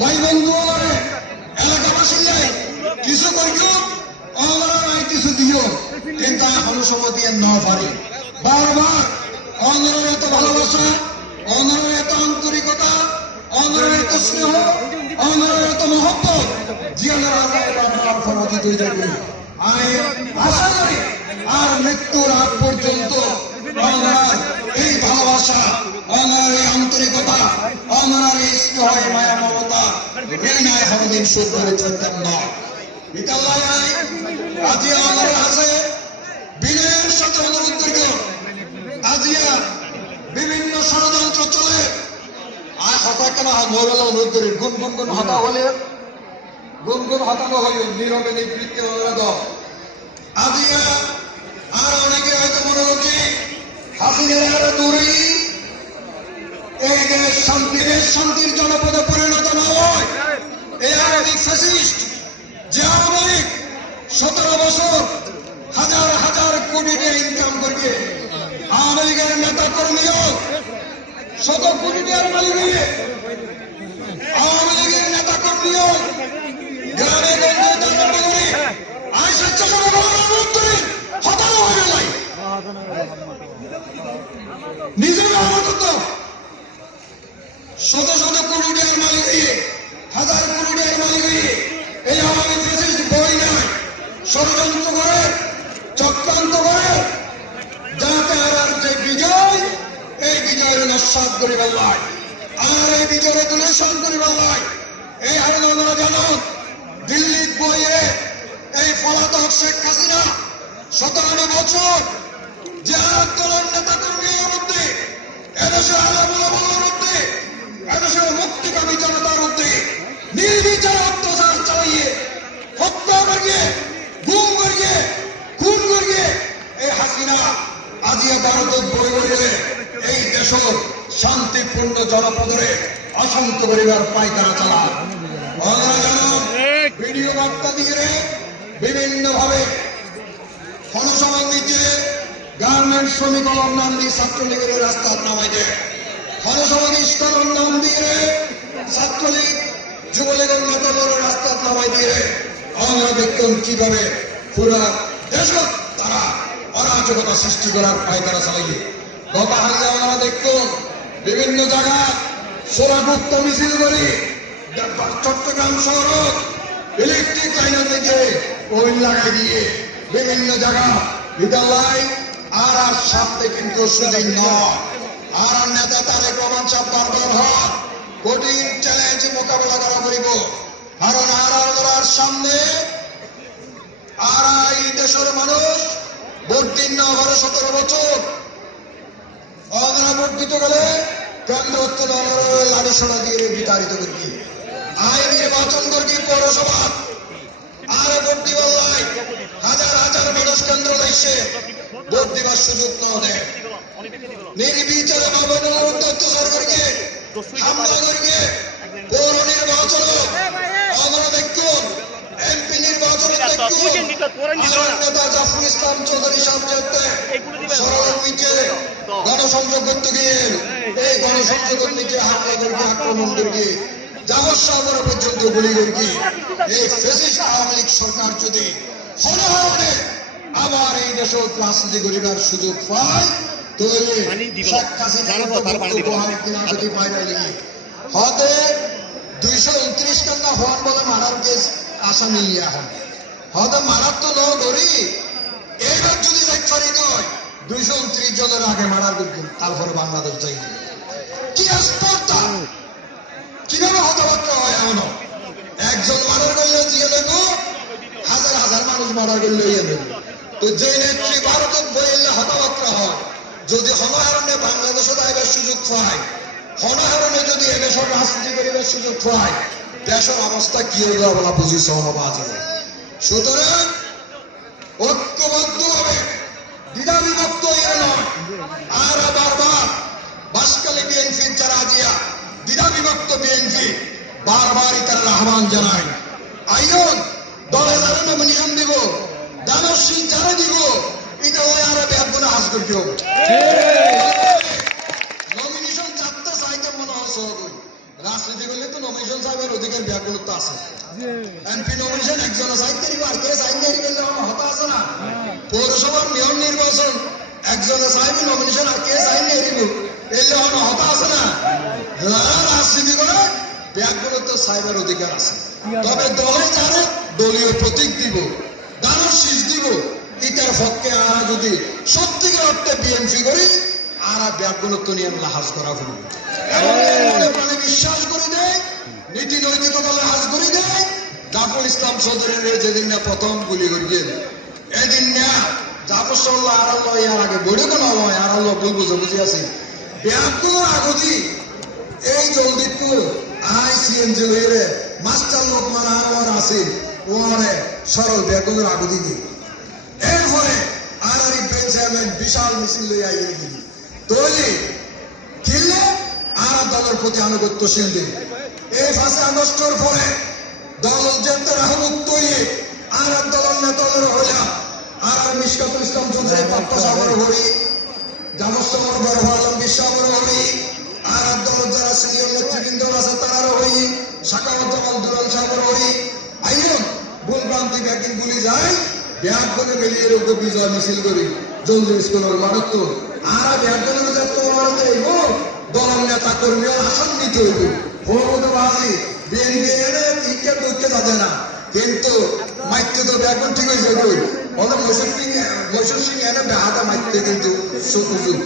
ভাই বন্ধু এলাকাবাসী কিছু করিও অনরাই কিছু দিও, কিন্তু এখনো সম্মতি না পারি। বারবার অনরের এত ভালোবাসা, অনরের এত আন্তরিকতা, অনরের এত স্নেহ, অনরের এত মহব্বত জিয়ানার ফরমাতি তৈরি করি। আমি আশা করি আর মৃত্যুর আগ পর্যন্ত অনরার এই ভালোবাসা, অনরের এই আন্তরিকতা, অনরের এই স্নেহ, মায়া মমতা এই নয় হরদিন শোধ করে চলতেন না। আজিয়া আমার আছে বিনয়ের সাথে অনুরোধ করিব, আজিয়া বিভিন্ন ষড়যন্ত্র চলে আর হতা কেন মোবাইল অনুরোধ করি গুনগুন হতা হলে গুনগুন হতানো হইল নীরবে নিবৃত্তি অনুরোধ। আজিয়া আর অনেকে হয়তো মনে করছি হাসিনের আরো দূরেই এই দেশ শান্তির জনপদে পরিণত নয়। এই আওয়ামী ফ্যাসিস্ট যে আওয়ামী 17 বছর হাজার হাজার কোটি টাকা ইনকাম করবে, আওয়ামী লীগের নেতা কর্মীও শত কোটি টাকার মালিক হয়ে, আওয়ামী লীগের নেতা কর্মীও গ্রামে গঞ্জে দাঁড়িয়ে আই স্বেচ্ছাসেবক অনুরোধ করি হতানো হয়ে যায় নিজের আমার শত শত কোটি টাকার মালিক হয়ে, হাজার কোটি টাকার মালিক হয়ে এই আওয়ামী ফ্যাসিস্ট বই নাই ষড়যন্ত্র করে চক্রান্ত করে যাতে আর যে বিজয় এই বিজয়ের নস্বাদ করি বললাই আর এই বিজয়ের দুলেশন করি বললাই। এই হারে আমরা জানো দিল্লির বইয়ে এই পলাতক শেখ হাসিনা 17 বছর যে আন্দোলন নেতা কর্মীর মধ্যে এদেশের আলামুলামার মধ্যে এদেশের মুক্তিকামী জনতার মধ্যে নির্বিচার অত্যাচার চালিয়ে হত্যা করিয়ে গুম করিয়ে খুন করিয়ে এই হাসিনা আজিয়া ভারত বই বইলে এই দেশের শান্তিপূর্ণ জনপদরে অশান্ত করিবার পায়তারা চালায়। আমরা জানো ভিডিও বার্তা দিয়ে বিভিন্ন ভাবে গণসভা নিচে গার্মেন্ট শ্রমিক নাম দিয়ে ছাত্রলীগের রাস্তার নামাই দেয়, গণসভা নিষ্করণ নাম দিয়ে ছাত্রলীগ যুবলীগের নেতা বড় রাস্তার নামাই দিয়ে আমরা দেখুন কিভাবে পুরা দেশ তারা অরাজকতা সৃষ্টি করার পায়তারা চালাইয়ে। গত হাজার আমরা দেখুন বিভিন্ন জায়গা সোরাগুপ্ত মিছিল করি চট্টগ্রাম শহর ইলেকট্রিক লাইনের দিকে ওই লাগাই দিয়ে বিভিন্ন জায়গা বিদ্যালয় আর সামনে কিন্তু সুযোগ নয়। আর নেতা তারেক রহমান সাহেব বারবার হয় কঠিন চ্যালেঞ্জ মোকাবেলা করা করিব, কারণ আর সামনে আর এই দেশের মানুষ ভোট দিন না হলে 17 বছর আমরা ভোট দিতে গেলে কেন্দ্র লাড়িসোনা দিয়ে বিতাড়িত করবি আইন নির্বাচন করবি পৌরসভা আর ভোট দিবার লাই হাজার হাজার মানুষ কেন্দ্র এসে ভোট দিবার সুযোগ না দেয় নির্বিচারে ভবনের অত্যাচার করিয়ে হামলা করিয়ে পৌর নির্বাচন আমরা দেখুন এমপি নির্বাচন নেতা জাফর ইসলাম চৌধুরী গণসংযোগ করতে গিয়ে এই গণসংযোগের নিচে হামলা করিয়ে আক্রমণ করিয়ে জাগর সাগর পর্যন্ত গুলি করিয়ে এই ফ্যাসিস্ট আওয়ামী লীগ সরকার যদি হনহনে আবার এই দেশে রাজনীতি করিবার সুযোগ পায় তাহলে শেখ হাসিনার যদি বাইরে লেগে হতে 229 কান্না হওয়ার বলে মারার কেস আসামি এখন হয়তো মারার তো ন ধরি এইবার যদি যাইতে নয় 229 জনের আগে মারার করবেন তারপরে বাংলাদেশ যাই কি স্পর্ধা কিভাবে হতাবার্তা হয় এমন একজন মারার গেলে দিয়ে দেবো হাজার হাজার মানুষ মারা গেলে দেবো। তো যে নেত্রী ভারত বইলে হতাবার্তা হয় যদি হনহারণে বাংলাদেশে যাইবার সুযোগ পায়, হনহারণে যদি এদেশের রাজনীতি করিবার সুযোগ পায়, দেশের অবস্থা কি হইল বলা বুঝি সম্ভব আছে। সুতরাং ঐক্যবদ্ধ হবে দ্বিধা বিভক্ত হইয়া নয়। আর বারবার বাসকালী বিএনপির যারা আজিয়া দ্বিধা বিভক্ত বিএনপি বারবারই তারা আহ্বান জানায় আইন দলে যারা নমিনেশন দিব দানশীল যারা দিব এটা ওই আর ব্যাপগুলো হাস করতে হবে নমিনেশন যাত্রা চাইতে মনে হয় রাজনীতি করলে তো নমিনেশন সাহেবের অধিকার ব্যাকুলতা আছে। এমপি নমিনেশন একজনে সাইন করিব আর কে সাইন করি করলে হতা আছে না। পৌরসভার মেয়র নির্বাচন একজনে সাহেব নমিনেশন আর কে সাইন করিব এলে হতা আছে না। রাজনীতি করে ব্যাকুলতা সাহেবের অধিকার আছে। তবে দলে যারা দলীয় প্রতীক দিব, দানের শীষ দিব, ইটার পক্ষে আর যদি সত্যিকার অর্থে বিএনপি করি আর ব্যাকুলত্ব নিয়ে লাহাজ করা ফেলব এবং মনে প্রাণে বিশ্বাস করে দেয়, নীতি নৈতিকতা লাহাজ করে দেয়। জাফর ইসলাম চৌধুরীর যেদিন না প্রথম গুলি করিয়েন এদিন না জাফর সাল্লাহ আড়াল্লাহ ইয়ার আগে বড় কোনো হয় আড়াল্লাহ ভুল বুঝে বুঝে আছি ব্যাকুল আগতি এই জলদিকু আই সিএনজি লইরে মাস্টার লোকমান আর আছে ওরে সরল ব্যাকুলের আগতি দিই। এরপরে আর ব্রেন চেয়ারম্যান বিশাল মিছিল লই আইয়ে দিই তৈরি কিনলে আর দলের প্রতি আনুগত্যশীল দিন। এই 5 আগস্টের পরে দল যেতে রাহমুক তৈরি আর দলের নেতাদের হইলাম আর মিশকাতুল ইসলাম চৌধুরী পাপ্পা সাগর হরি জামর সাগর বড় আলম বিশ্বাগর হরি আর দলের যারা সিনিয়র নেতৃবৃন্দ আছে তারারও হই শাকাওয়াত জামাল দুলাল সাগর হরি আইন ভুল প্রান্তিক একদিন গুলি যায় ব্যাগ করে মিলিয়ে রোগ বিজয় মিছিল করি জলদি স্কুলের মানত আর ব্যাগ করে যাতে মানতে হইব দলের নেতা কর্মী আসন নিতে হইব ভোটবাজি বিএনপি এনে ইকে করতে যাবে না কিন্তু মাইতে তো ব্যাগুন ঠিক হয়েছে কই বলে মৈশর সিং এনে বেহাটা মাইতে কিন্তু সুযোগ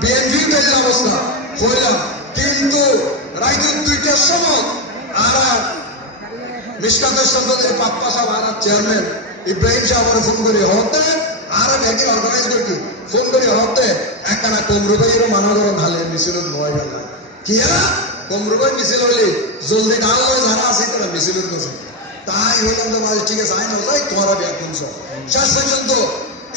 বিএনপি বেজে অবস্থা হইলাম কিন্তু রাইতের 2টার সময় আর মিশকাতের সম্পদের পাপ্পা সাহেব আর চেয়ারম্যান ইব্রাহিম সাহেব ফোন করে হতে আর ব্যাগে অর্গানাইজ করতে ফোন করে হতে একখানা কমরুবাইয়ের মানবরণ হালে মিছিল ভয় গেল কিয়া কমরুবাই মিছিল হইলে জলদি গান লয় যারা আছে তারা মিছিল করছে তাই হইলাম তো মাঝে ঠিক আছে আইন হলাই তোমারা ব্যাগ শুনছ শেষ পর্যন্ত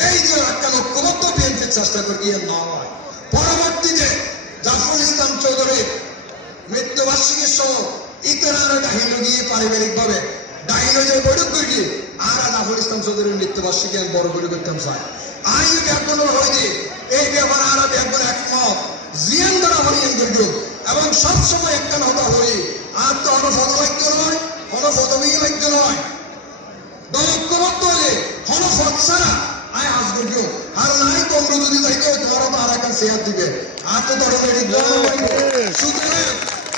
এই যে একটা ঐক্যবদ্ধ বিএনপির চেষ্টা করি গিয়ে নয়। পরবর্তীতে জাফর ইসলাম চৌধুরীর মৃত্যুবার্ষিকীর সময় ইতরারা ডাহিল গিয়ে পারিবারিক ভাবে ডাহিল যে বৈঠক করি আর জাফর ইসলাম চৌধুরীর মৃত্যুবার্ষিকী আমি বড় করে করতাম চাই আই ব্যাগুলো হইতে এই ব্যাপারে আর ব্যাগুলো একমত জিয়ান দ্বারা হরিয়ান করব এবং সবসময় একটা হতা হই আর তো কোনো ফতবাক্য নয় কোনো ফতবি বাক্য নয় দলক্যবদ্ধ হলে কোনো ফত ছাড়া আয় হাজ করব আর নাই তোমরা যদি যাইতে তোমার তো আর একটা শেয়ার দিবে আর তো ধরনের সুতরাং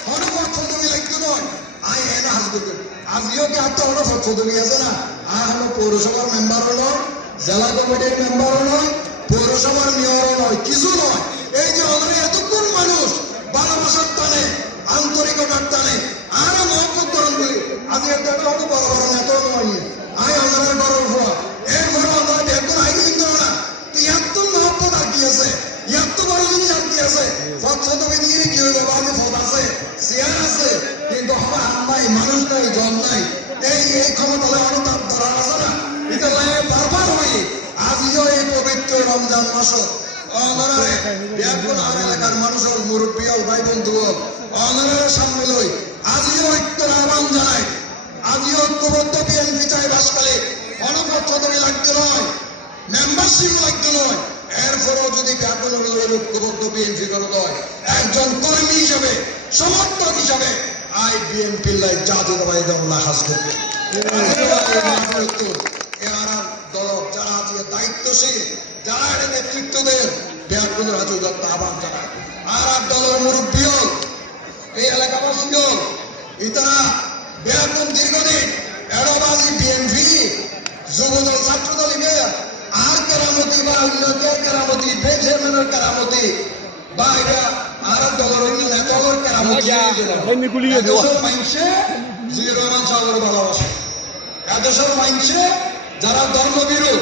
কোনো ফতবি বাক্য নয় আয় এনে হাজ করব আজিও কি আর তো কোনো ফতবি আছে না আর হলো পৌরসভার মেম্বারও নয় জেলা কমিটির মেম্বারও নয় পৌরসভার মেয়রও নয় কিছু নয় এই যে আমাদের এতক্ষণ মানুষ ভালোবাসার টানে আন্তরিকতার টানে আর মহব্বত করেন বলি আজ একটা বড় বড় নেতা নয় আয় আমাদের বড় হওয়া এরপরে আমরা একজন আইন কিন্তু না এত মহব্বত আর কি আছে এত বড় জিনিস আর কি আছে ফতবে দিয়ে কি হইবে বাজে ফত আছে শেয়ার আছে কিন্তু আমার আম্মাই মানুষ নাই জন নাই এই ক্ষমতা অনুতাপ ধরা আছে না এটা বারবার হই আজিও এই পবিত্র রমজান মাস অনরে ব্যাপন আর এলাকার মানুষের মুরব্বী ভাই বন্ধু অনরের সামনে লই আজিও ঐক্যের আহ্বান জানাই আজিও ঐক্যবদ্ধ বিএনপি চাই বাসকালে অনপত্র ধরে লাগতে নয় মেম্বারশিপ লাগতে নয় এরপরও যদি ব্যাপন ঐক্যবদ্ধ বিএনপি করে হয় একজন কর্মী হিসাবে সমর্থক হিসাবে আই বিএনপি লাই জাতীয় ভাই দল হাস করবে যারা আছে দায়িত্বশীল যারা এটা নেতৃত্ব দেন ব্যাপন রাজুদত্ত আহ্বান জানায় আর দলের মুরব্বী এই এলাকাবাসী ইতারা ব্যাপন দীর্ঘদিন এরবাজি বিএনপি যুবদল ছাত্রদল আর কেরামতি বা অন্য কেরামতি চেয়ারম্যানের কেরামতি বা এটা আর দলের অন্য নেতাদের কেরামতি এদেশের মানুষে জিয়া রহমান সাগর ভালোবাসে এদেশের মানুষে যারা ধর্মবিরোধ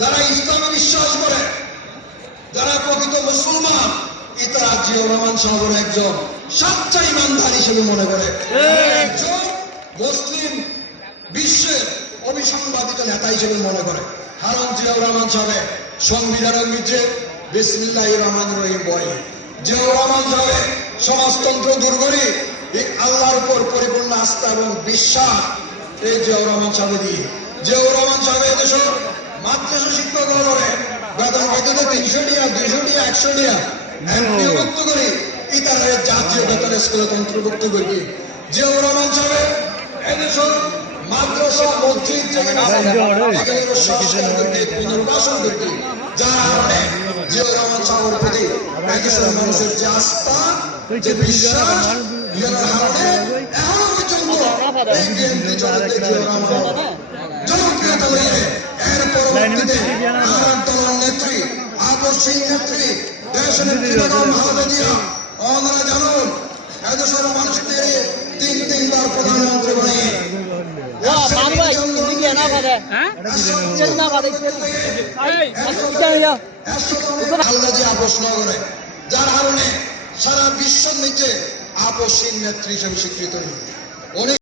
যারা ইসলামে বিশ্বাস করে যারা প্রকৃত মুসলমান ইতারা জিয়া রহমান সাগর একজন সচ্চা ইমানদার হিসেবে মনে করে একজন মুসলিম বিশ্বের অবিসংবাদিত নেতা হিসেবে মনে করে কারণ জিয়াউর রহমান সাহেব সংবিধানের নিচে বিসমিল্লাহির রহমানির রহিম বলে জিয়াউর রহমান সাহেব সমাজতন্ত্র দূর করে আল্লাহর উপর পরিপূর্ণ আস্থা এবং বিশ্বাস এই জিয়াউর রহমান সাহেব দিয়ে জিয়াউর রহমান সাহেব এদেশের মাদ্রাসা শিক্ষক হলে বেতন হয়তো 300 টাকা 200 টাকা 100 টাকা নিয়োগ করে ইতারের জাতীয় বেতন স্কুলে অন্তর্ভুক্ত করবে। জিয়াউর রহমান সাহেব এদেশের মাদ্রাসা মসজিদ যেখানে সংস্কার করতে পুনর্বাসন করতে, যার কারণে জিয়াউর রহমান সাহেবের প্রতি এদেশের মানুষের যে আস্থা, যে বিশ্বাস, এর কারণে এখনো পর্যন্ত এই বিএনপি জগতে জিয়াউর রহমান জনপ্রিয়তা নিয়ে এর পরবর্তীতে আমার দলের নেত্রী আপসী নেত্রী দেশ নেত্রী বেগম খালেদা জিয়া, ওনারা জানুন এদেশের মানুষদের তিনবার প্রধানমন্ত্রী বানিয়ে আপোষ না করে, যার কারণে সারা বিশ্বের নিচে আপসী নেত্রী হিসেবে স্বীকৃত। উনি